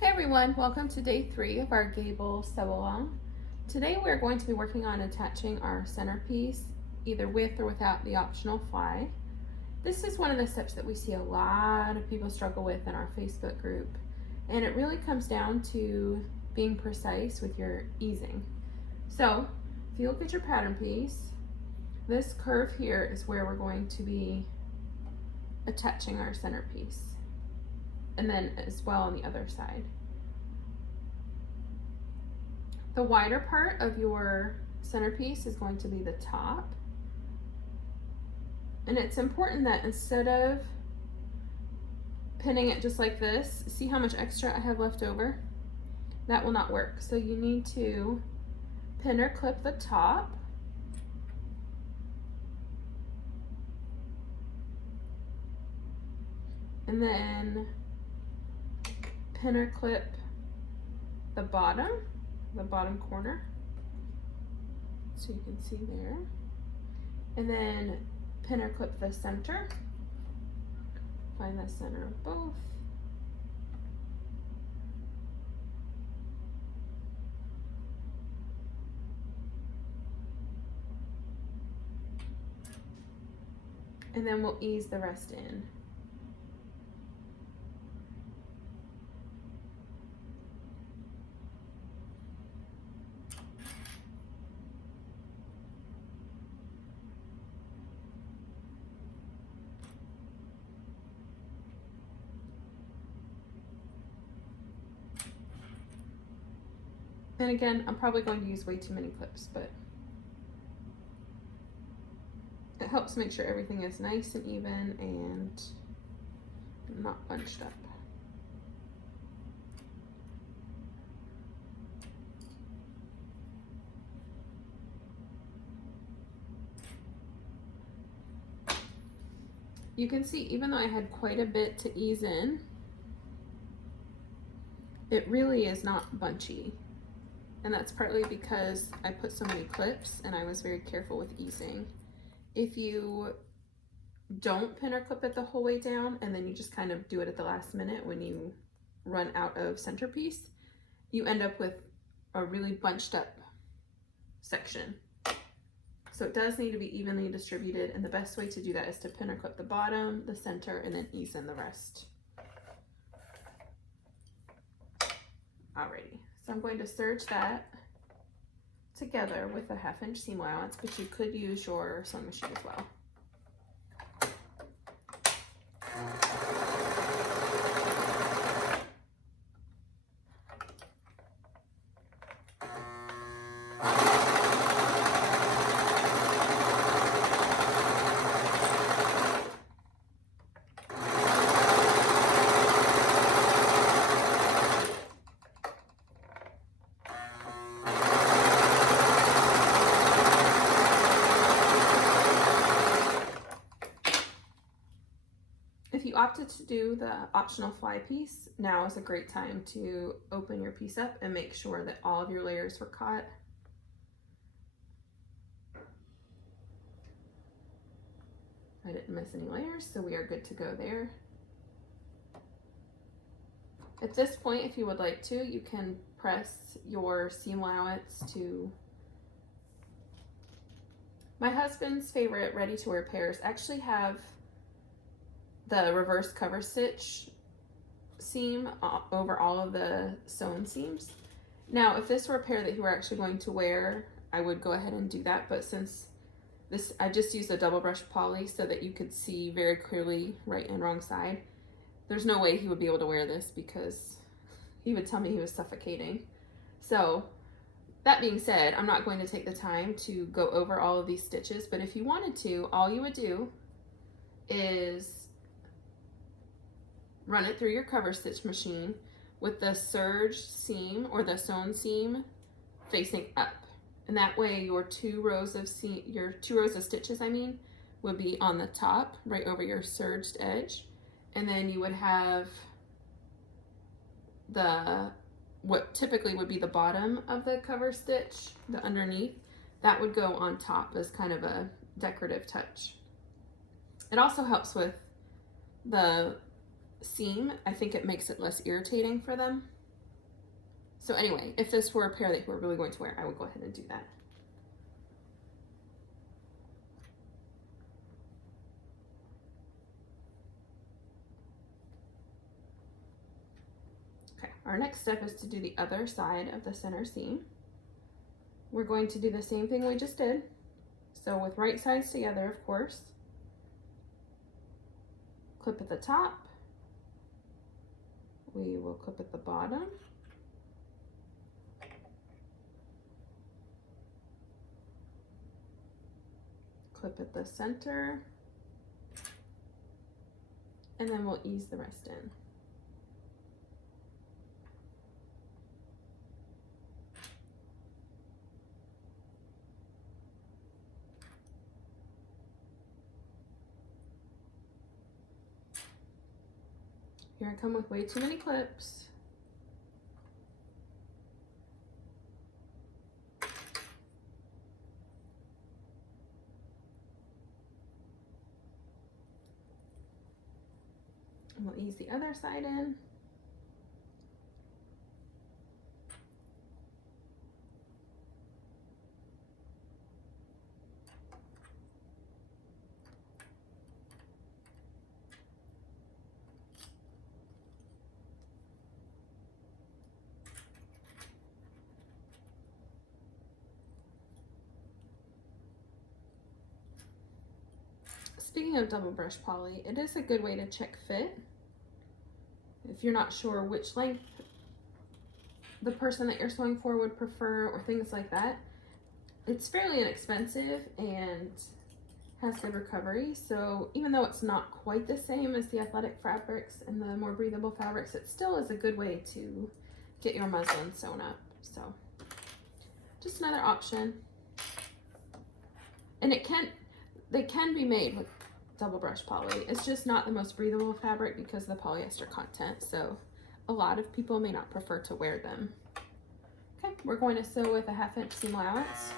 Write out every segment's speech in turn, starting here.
Hey everyone, welcome to day 3 of our Gable Sew-a-long. Today we're going to be working on attaching our centerpiece either with or without the optional fly. This is one of the steps that we see a lot of people struggle with in our Facebook group, and it really comes down to being precise with your easing. So if you look at your pattern piece, this curve here is where we're going to be attaching our centerpiece, and then as well on the other side. The wider part of your centerpiece is going to be the top, and it's important that instead of pinning it just like this, see how much extra I have left over? That will not work. So you need to pin or clip the top, and then pin or clip the bottom corner, so you can see there, and then pin or clip the center. Find the center of both, and then we'll ease the rest in. And again, I'm probably going to use way too many clips, but it helps make sure everything is nice and even and not bunched up. You can see, even though I had quite a bit to ease in, it really is not bunchy. And that's partly because I put so many clips and I was very careful with easing. If you don't pin or clip it the whole way down and then you just kind of do it at the last minute when you run out of centerpiece, you end up with a really bunched up section. So it does need to be evenly distributed, and the best way to do that is to pin or clip the bottom, the center, and then ease in the rest. Alrighty, so I'm going to serge that together with a 1/2 inch seam allowance, but you could use your sewing machine as well. If you opted to do the optional fly piece, now is a great time to open your piece up and make sure that all of your layers were caught. I didn't miss any layers, so we are good to go there. At this point, if you would like to, you can press your seam allowance to. My husband's favorite ready-to-wear pairs actually have the reverse cover stitch seam over all of the sewn seams. Now, if this were a pair that you were actually going to wear, I would go ahead and do that, but since this, I just used a double brush poly so that you could see very clearly right and wrong side. There's no way he would be able to wear this because he would tell me he was suffocating. So that being said, I'm not going to take the time to go over all of these stitches, but if you wanted to, all you would do is run it through your cover stitch machine with the serge seam or the sewn seam facing up. And that way your two rows of stitches, would be on the top right over your serged edge. And then you would have what typically would be the bottom of the cover stitch, the underneath, that would go on top as kind of a decorative touch. It also helps with the seam. I think it makes it less irritating for them. So anyway, if this were a pair that you were really going to wear, I would go ahead and do that. Okay, our next step is to do the other side of the center seam. We're going to do the same thing we just did. So with right sides together, of course. Clip at the top. We will clip at the bottom. Clip at the center. And then we'll ease the rest in. Here I come with way too many clips. And we'll ease the other side in. Speaking of double brush poly, it is a good way to check fit. If you're not sure which length the person that you're sewing for would prefer or things like that. It's fairly inexpensive and has good recovery. So even though it's not quite the same as the athletic fabrics and the more breathable fabrics, it still is a good way to get your muslin sewn up. So just another option. And they can be made with double brush poly. It's just not the most breathable fabric because of the polyester content. So a lot of people may not prefer to wear them. Okay, we're going to sew with a 1/2 inch seam allowance.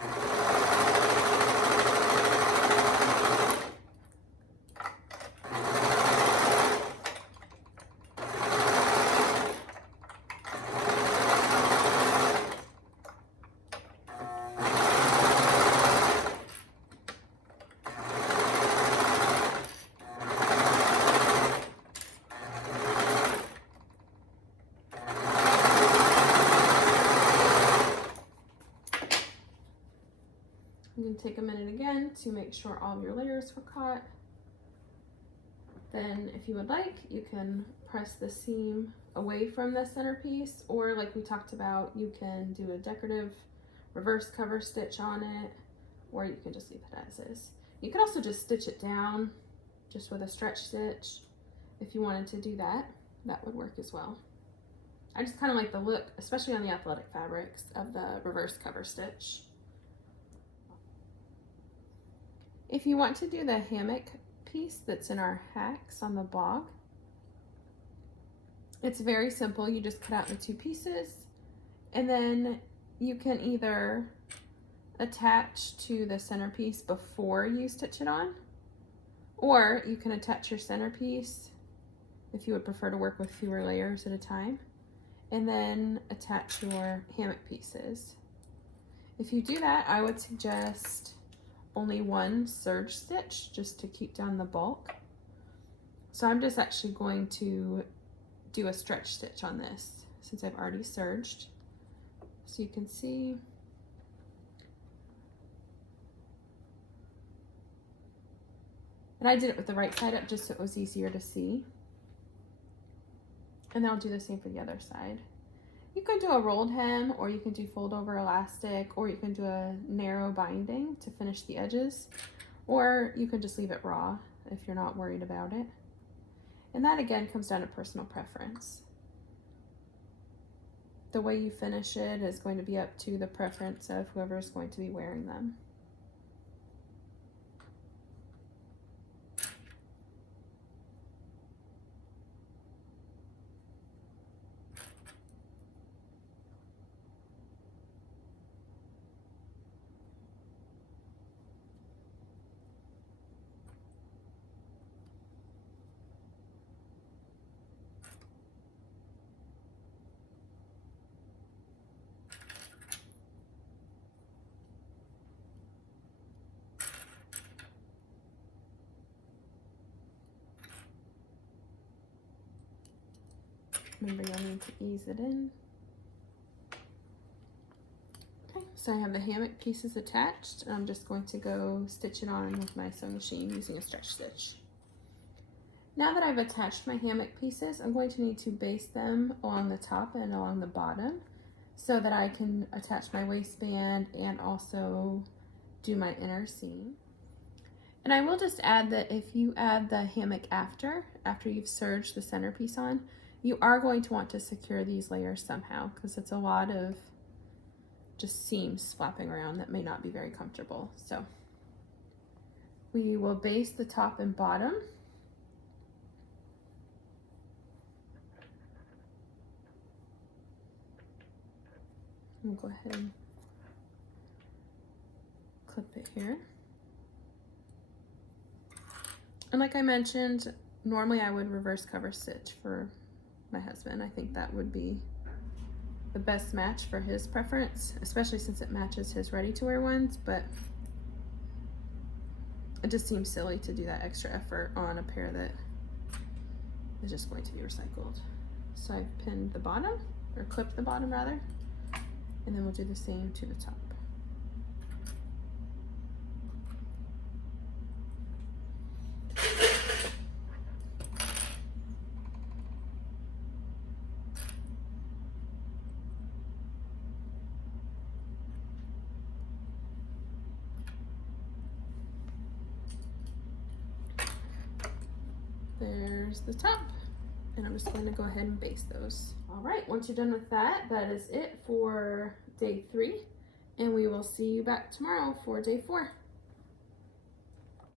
You can take a minute again to make sure all of your layers were caught. Then if you would like, you can press the seam away from the centerpiece, or like we talked about, you can do a decorative reverse cover stitch on it, or you can just leave it as is. You could also just stitch it down just with a stretch stitch. If you wanted to do that, that would work as well. I just kind of like the look, especially on the athletic fabrics, of the reverse cover stitch. If you want to do the hammock piece that's in our hacks on the blog, it's very simple. You just cut out the 2 pieces, and then you can either attach to the centerpiece before you stitch it on, or you can attach your centerpiece if you would prefer to work with fewer layers at a time, and then attach your hammock pieces. If you do that, I would suggest only 1 serge stitch just to keep down the bulk. So I'm just actually going to do a stretch stitch on this since I've already serged. So you can see. And I did it with the right side up just so it was easier to see. And then I'll do the same for the other side. You can do a rolled hem, or you can do fold over elastic, or you can do a narrow binding to finish the edges, or you can just leave it raw if you're not worried about it. And that again comes down to personal preference. The way you finish it is going to be up to the preference of whoever is going to be wearing them. Remember, you'll need to ease it in. Okay, so I have the hammock pieces attached, and I'm just going to go stitch it on with my sewing machine using a stretch stitch. Now that I've attached my hammock pieces, I'm going to need to baste them along the top and along the bottom so that I can attach my waistband and also do my inner seam. And I will just add that if you add the hammock after you've serged the centerpiece on, you are going to want to secure these layers somehow, because it's a lot of just seams flapping around that may not be very comfortable. So we will baste the top and bottom. We'll go ahead and clip it here. And like I mentioned, normally I would reverse cover stitch for my husband. I think that would be the best match for his preference, especially since it matches his ready-to-wear ones, but it just seems silly to do that extra effort on a pair that is just going to be recycled. So I've pinned the bottom, or clipped the bottom rather, and then we'll do the same to the top. There's the top, and I'm just going to go ahead and baste those. All right, once you're done with that, that is it for day 3, and we will see you back tomorrow for day 4.